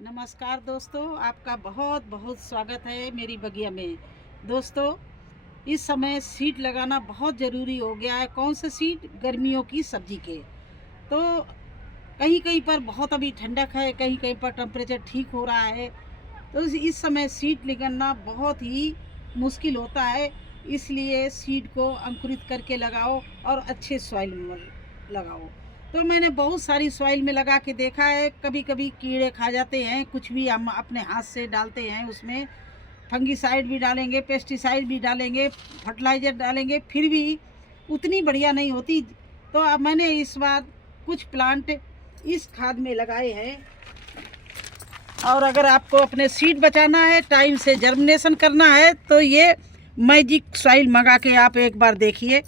नमस्कार दोस्तों, आपका बहुत बहुत स्वागत है मेरी बगिया में। दोस्तों, इस समय सीड लगाना बहुत ज़रूरी हो गया है। कौन से सीड? गर्मियों की सब्जी के। तो कहीं कहीं पर बहुत अभी ठंडक है, कहीं कहीं पर टेम्परेचर ठीक हो रहा है। तो इस समय सीड लगाना बहुत ही मुश्किल होता है। इसलिए सीड को अंकुरित करके लगाओ और अच्छे सॉइल में लगाओ। तो मैंने बहुत सारी सॉइल में लगा के देखा है। कभी कभी कीड़े खा जाते हैं, कुछ भी हम अपने हाथ से डालते हैं, उसमें फंगीसाइड भी डालेंगे, पेस्टिसाइड भी डालेंगे, फर्टिलाइज़र डालेंगे, फिर भी उतनी बढ़िया नहीं होती। तो अब मैंने इस बार कुछ प्लांट इस खाद में लगाए हैं। और अगर आपको अपने सीड बचाना है, टाइम से जर्मिनेशन करना है, तो ये मैजिक सॉइल मंगा के आप एक बार देखिए।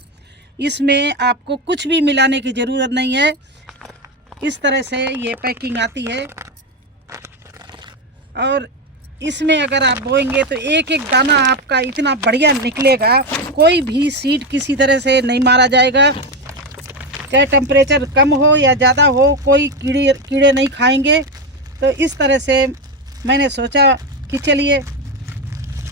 इसमें आपको कुछ भी मिलाने की ज़रूरत नहीं है। इस तरह से ये पैकिंग आती है और इसमें अगर आप बोएंगे तो एक एक दाना आपका इतना बढ़िया निकलेगा। कोई भी सीड किसी तरह से नहीं मारा जाएगा, चाहे टेम्परेचर कम हो या ज़्यादा हो, कोई कीड़े नहीं खाएंगे। तो इस तरह से मैंने सोचा कि चलिए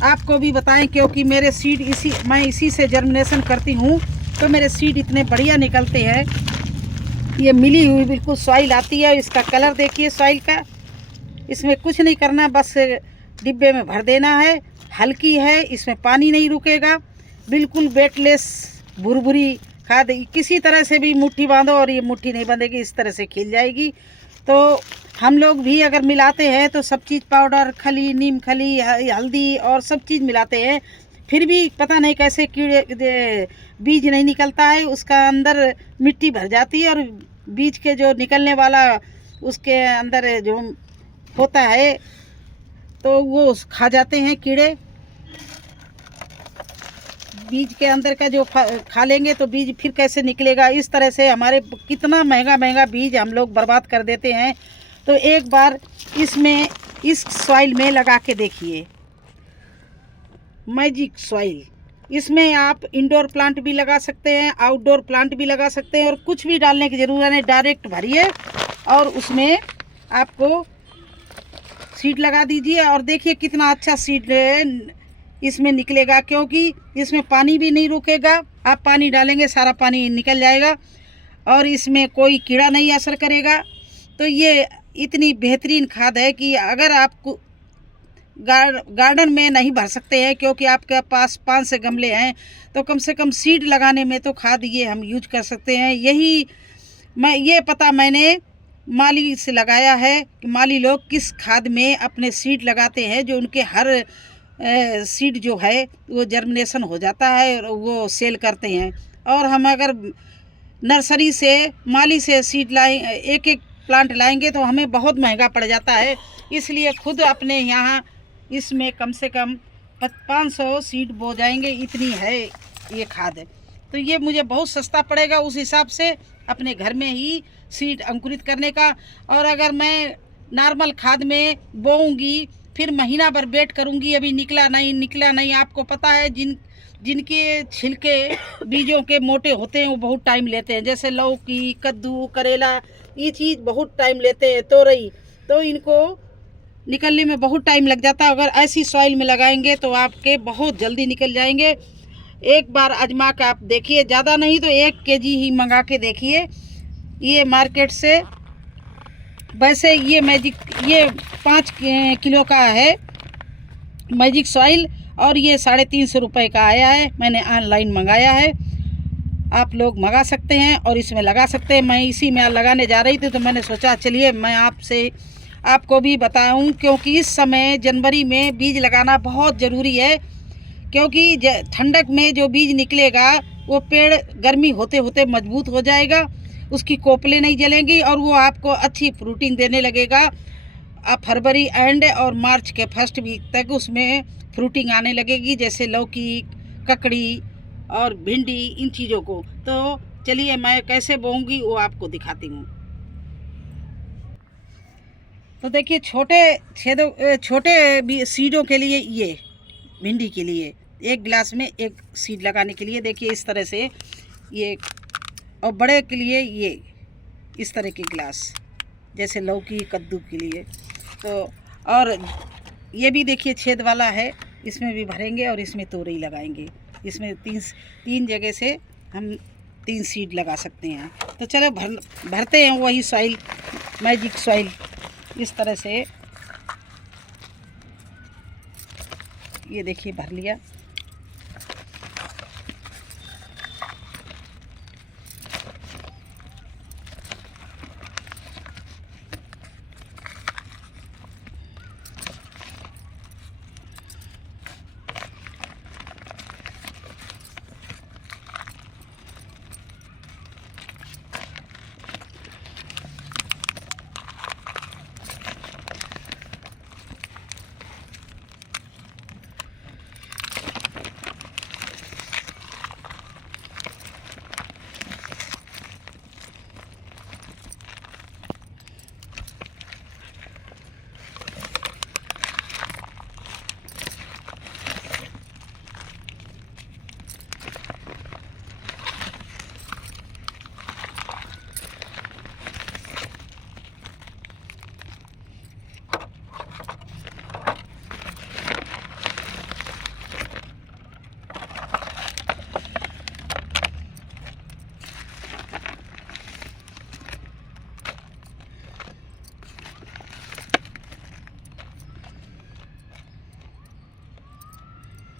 आपको भी बताएं, क्योंकि मेरे सीड मैं इसी से जर्मिनेशन करती हूँ, तो मेरे सीड इतने बढ़िया निकलते हैं। ये मिली हुई बिल्कुल सॉइल आती है। इसका कलर देखिए सॉइल का। इसमें कुछ नहीं करना, बस डिब्बे में भर देना है। हल्की है, इसमें पानी नहीं रुकेगा, बिल्कुल वेटलेस भुरभुरी खाद। किसी तरह से भी मुट्ठी बांधो और ये मुट्ठी नहीं बंधेगी, इस तरह से खिल जाएगी। तो हम लोग भी अगर मिलाते हैं तो सब चीज़, पाउडर, खली, नीम खली, हल्दी और सब चीज़ मिलाते हैं, फिर भी पता नहीं कैसे कीड़े बीज नहीं निकलता है। उसका अंदर मिट्टी भर जाती है और बीज के जो निकलने वाला उसके अंदर जो होता है तो वो खा जाते हैं कीड़े। बीज के अंदर का जो खा लेंगे तो बीज फिर कैसे निकलेगा। इस तरह से हमारे कितना महंगा महंगा बीज हम लोग बर्बाद कर देते हैं। तो एक बार इसमें इस सॉइल में लगा के देखिए, मैजिक सॉइल। इसमें आप इंडोर प्लांट भी लगा सकते हैं, आउटडोर प्लांट भी लगा सकते हैं, और कुछ भी डालने की ज़रूरत नहीं। डायरेक्ट भरिए और उसमें आपको सीड लगा दीजिए और देखिए कितना अच्छा सीड इसमें निकलेगा, क्योंकि इसमें पानी भी नहीं रुकेगा। आप पानी डालेंगे, सारा पानी निकल जाएगा और इसमें कोई कीड़ा नहीं असर करेगा। तो ये इतनी बेहतरीन खाद है कि अगर आप गार्डन में नहीं भर सकते हैं, क्योंकि आपके पास 5 से गमले हैं, तो कम से कम सीड लगाने में तो खाद ये हम यूज कर सकते हैं। ये पता मैंने माली से लगाया है कि माली लोग किस खाद में अपने सीड लगाते हैं, जो उनके हर सीड जो है वो जर्मिनेशन हो जाता है और वो सेल करते हैं। और हम अगर नर्सरी से, माली से सीड एक एक प्लांट लाएंगे तो हमें बहुत महंगा पड़ जाता है। इसलिए खुद अपने यहाँ इसमें कम से कम 500 सीड बो जाएंगे, इतनी है ये खाद। तो ये मुझे बहुत सस्ता पड़ेगा उस हिसाब से अपने घर में ही सीड अंकुरित करने का। और अगर मैं नॉर्मल खाद में बोऊंगी, फिर महीना भर वेट करूंगी, अभी निकला नहीं। आपको पता है जिनके छिलके बीजों के मोटे होते हैं वो बहुत टाइम लेते हैं, जैसे लौकी, कद्दू, करेला, ये चीज़ बहुत टाइम लेते हैं। तोरई, तो इनको निकलने में बहुत टाइम लग जाता है। अगर ऐसी सॉइल में लगाएंगे तो आपके बहुत जल्दी निकल जाएंगे। एक बार आजमा कर आप देखिए, ज़्यादा नहीं तो 1 केजी ही मंगा के देखिए। ये मार्केट से, वैसे ये 5 किलो का है मैजिक सॉइल, और ये 350 रुपये का आया है। मैंने ऑनलाइन मंगाया है, आप लोग मंगा सकते हैं और इसमें लगा सकते हैं। मैं इसी में लगाने जा रही थी तो मैंने सोचा चलिए मैं आपको भी बताऊं, क्योंकि इस समय जनवरी में बीज लगाना बहुत ज़रूरी है। क्योंकि ठंडक में जो बीज निकलेगा वो पेड़ गर्मी होते होते मजबूत हो जाएगा, उसकी कोपलें नहीं जलेंगी और वो आपको अच्छी फ्रूटिंग देने लगेगा। फरवरी एंड और मार्च के फर्स्ट वीक तक उसमें फ्रूटिंग आने लगेगी, जैसे लौकी, ककड़ी और भिंडी, इन चीज़ों को। तो चलिए मैं कैसे बोऊंगी वो आपको दिखाती हूँ। तो देखिए, छोटे सीडों के लिए, ये भिंडी के लिए 1 गिलास में 1 सीड लगाने के लिए देखिए इस तरह से ये, और बड़े के लिए ये इस तरह के गिलास, जैसे लौकी, कद्दू के लिए। तो और ये भी देखिए छेद वाला है, इसमें भी भरेंगे और इसमें तोरई लगाएंगे। इसमें तीन जगह से हम 3 सीड लगा सकते हैं। तो चलो भरते हैं वही सॉइल, मैजिक सॉइल। इस तरह से ये देखिए भर लिया।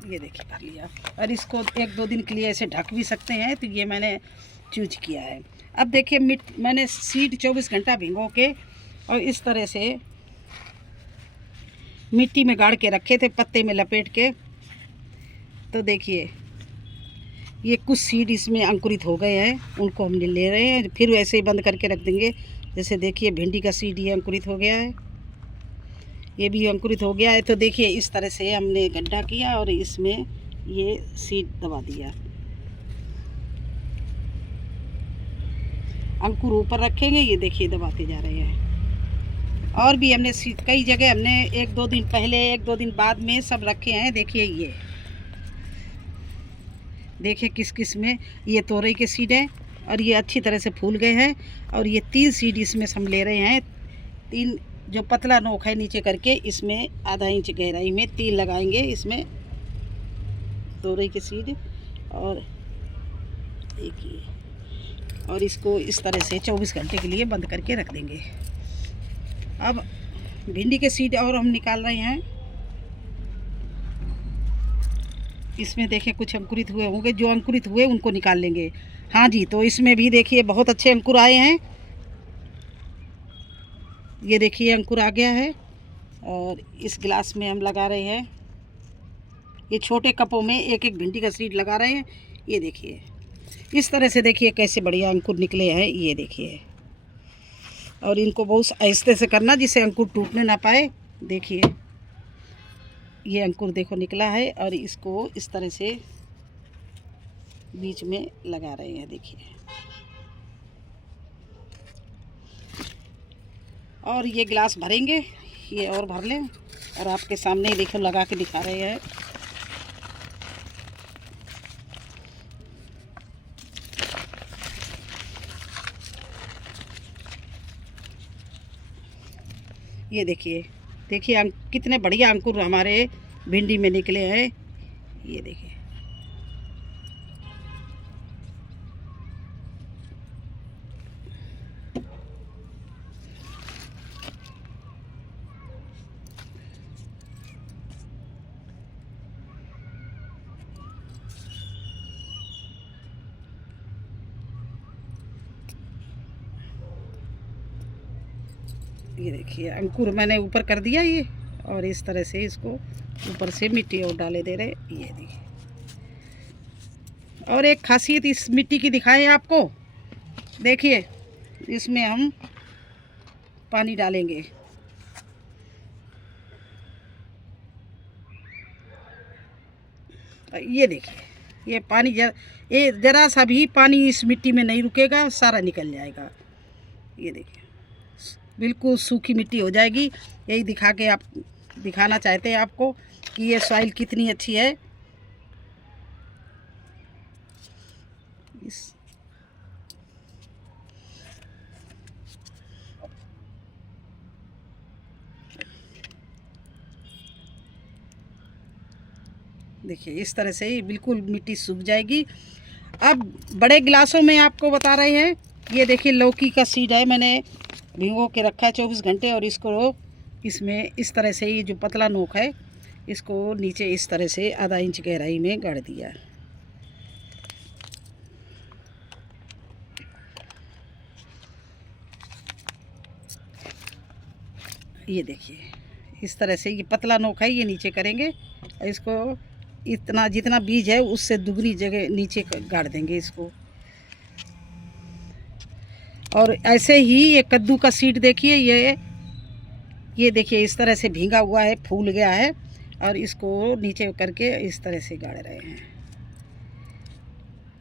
ये देखिए भर लिया। और इसको 1-2 दिन के लिए ऐसे ढक भी सकते हैं, तो ये मैंने चूज किया है। अब देखिए मैंने सीड 24 घंटा भिगो के और इस तरह से मिट्टी में गाड़ के रखे थे, पत्ते में लपेट के। तो देखिए ये कुछ सीड इसमें अंकुरित हो गए हैं, उनको हम ले रहे हैं, फिर वैसे ही बंद करके रख देंगे। जैसे देखिए भिंडी का सीड ये अंकुरित हो गया है, ये भी अंकुरित हो गया है। तो देखिए इस तरह से हमने गड्ढा किया और इसमें ये सीड दबा दिया। अंकुर ऊपर रखेंगे, ये देखिए दबाते जा रहे हैं। और भी हमने कई जगह हमने 1-2 दिन पहले 1-2 दिन बाद में सब रखे हैं। देखिए ये देखिए किस में ये तोरई के सीड हैं और ये अच्छी तरह से फूल गए हैं। और ये 3 सीड इसमें हम ले रहे हैं। 3 जो पतला नोक है नीचे करके, इसमें आधा इंच गहराई में 3 लगाएंगे इसमें तोरई के सीड। और देखिए और इसको इस तरह से 24 घंटे के लिए बंद करके रख देंगे। अब भिंडी के सीड और हम निकाल रहे हैं। इसमें देखिए कुछ अंकुरित हुए होंगे, जो अंकुरित हुए उनको निकाल लेंगे। हाँ जी, तो इसमें भी देखिए बहुत अच्छे अंकुर आए हैं। ये देखिए अंकुर आ गया है और इस गिलास में हम लगा रहे हैं। ये छोटे कपों में 1-1 भिंडी का सीड लगा रहे हैं। ये देखिए इस तरह से देखिए कैसे बढ़िया अंकुर निकले हैं, ये देखिए। और इनको बहुत आहिस्ते से करना जिससे अंकुर टूटने ना पाए। देखिए ये अंकुर देखो निकला है और इसको इस तरह से बीच में लगा रहे हैं। देखिए और ये गिलास भरेंगे, ये और भर लें और आपके सामने ही देखो लगा के दिखा रहे हैं। ये देखिए कितने बढ़िया अंकुर हमारे भिंडी में निकले हैं। ये देखिए ये देखिए अंकुर मैंने ऊपर कर दिया ये, और इस तरह से इसको ऊपर से मिट्टी और डाले दे रहे। ये देखिए और एक खासियत इस मिट्टी की दिखाएं आपको। देखिए इसमें हम पानी डालेंगे। ये देखिए ये पानी ये ज़रा सा भी पानी इस मिट्टी में नहीं रुकेगा, सारा निकल जाएगा। ये देखिए बिल्कुल सूखी मिट्टी हो जाएगी। यही दिखाना चाहते हैं आपको कि ये सॉइल कितनी अच्छी है। इस देखिए इस तरह से ही बिल्कुल मिट्टी सूख जाएगी। अब बड़े गिलासों में आपको बता रहे हैं, ये देखिए लौकी का सीड है, मैंने भिगो के रखा है 24 घंटे, और इसको इसमें इस तरह से ही जो पतला नोक है इसको नीचे इस तरह से आधा इंच गहराई में गाड़ दिया। ये देखिए इस तरह से ये पतला नोक है, ये नीचे करेंगे, इसको इतना जितना बीज है उससे दुगनी जगह नीचे गाड़ देंगे इसको। और ऐसे ही ये कद्दू का सीड देखिए, ये देखिए इस तरह से भींगा हुआ है, फूल गया है, और इसको नीचे करके इस तरह से गाड़ रहे हैं।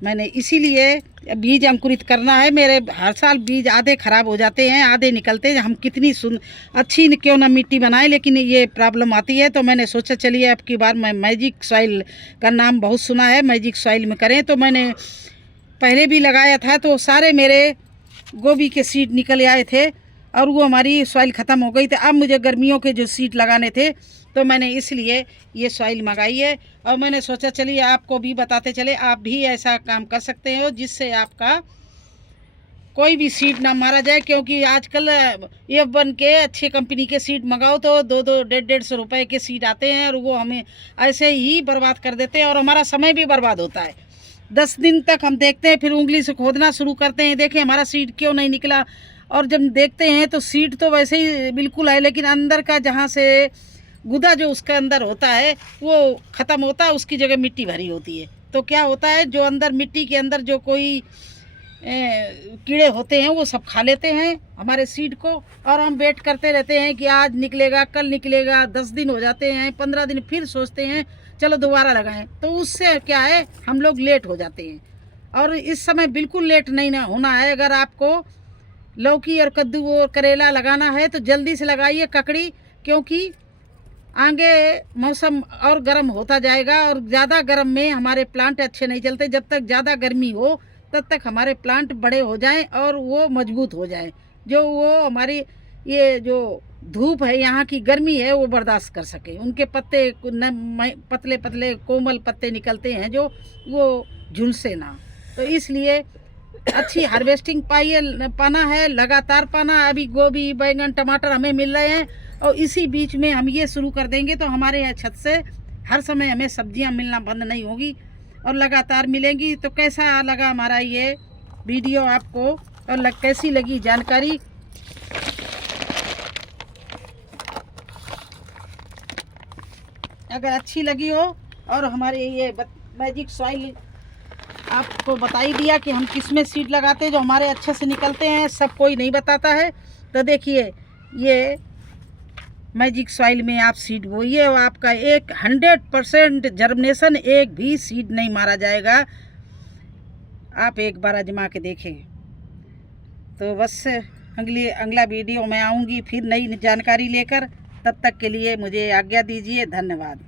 मैंने इसीलिए बीज अंकुरित करना है। मेरे हर साल बीज आधे ख़राब हो जाते हैं, आधे निकलते हैं। हम कितनी अच्छी क्यों ना मिट्टी बनाएं, लेकिन ये प्रॉब्लम आती है। तो मैंने सोचा चलिए अब की बार मैं मैजिक सॉइल का नाम बहुत सुना है, मैजिक सॉइल में करें। तो मैंने पहले भी लगाया था, तो सारे मेरे गोभी के सीड निकल आए थे और वो हमारी सॉइल ख़त्म हो गई थी। अब मुझे गर्मियों के जो सीड लगाने थे, तो मैंने इसलिए ये सॉइल मंगाई है। और मैंने सोचा चलिए आपको भी बताते चले, आप भी ऐसा काम कर सकते हो जिससे आपका कोई भी सीड ना मारा जाए। क्योंकि आजकल ये बन के अच्छे कंपनी के सीड मंगाओ तो 200 150 रुपए के सीड आते हैं, और वो हमें ऐसे ही बर्बाद कर देते हैं और हमारा समय भी बर्बाद होता है। 10 दिन तक हम देखते हैं, फिर उंगली से खोदना शुरू करते हैं, देखें हमारा सीड क्यों नहीं निकला। और जब देखते हैं तो सीड तो वैसे ही बिल्कुल है, लेकिन अंदर का जहाँ से गुदा जो उसके अंदर होता है वो ख़त्म होता है, उसकी जगह मिट्टी भरी होती है। तो क्या होता है, जो अंदर मिट्टी के अंदर जो कोई कीड़े होते हैं वो सब खा लेते हैं हमारे सीड को, और हम वेट करते रहते हैं कि आज निकलेगा, कल निकलेगा। 10 दिन हो जाते हैं, 15 दिन, फिर सोचते हैं चलो दोबारा लगाएं। तो उससे क्या है, हम लोग लेट हो जाते हैं। और इस समय बिल्कुल लेट नहीं ना होना है। अगर आपको लौकी और कद्दू और करेला लगाना है तो जल्दी से लगाइए ककड़ी, क्योंकि आगे मौसम और गर्म होता जाएगा, और ज़्यादा गर्म में हमारे प्लांट अच्छे नहीं चलते। जब तक ज़्यादा गर्मी हो तब तक हमारे प्लांट बड़े हो जाएं और वो मजबूत हो जाएं, जो वो हमारी ये जो धूप है, यहाँ की गर्मी है, वो बर्दाश्त कर सके। उनके पत्ते पतले पतले कोमल पत्ते निकलते हैं जो वो झुलसे ना। तो इसलिए अच्छी हार्वेस्टिंग पाना है, लगातार पाना। अभी गोभी, बैंगन, टमाटर हमें मिल रहे हैं, और इसी बीच में हम ये शुरू कर देंगे तो हमारे यहाँ छत से हर समय हमें सब्जियां मिलना बंद नहीं होगी और लगातार मिलेंगी। तो कैसा लगा हमारा ये वीडियो आपको, और कैसी लगी जानकारी? अगर अच्छी लगी हो, और हमारे ये मैजिक सॉइल आपको बता ही दिया कि हम किस में सीड लगाते हैं जो हमारे अच्छे से निकलते हैं, सब कोई नहीं बताता है। तो देखिए ये मैजिक सॉइल में आप सीड बोइए, और आपका 100% जर्मिनेशन, एक भी सीड नहीं मारा जाएगा। आप एक बार आजमा के देखें। तो बस अगला वीडियो में आऊँगी फिर नई जानकारी लेकर। तब तक के लिए मुझे आज्ञा दीजिए। धन्यवाद।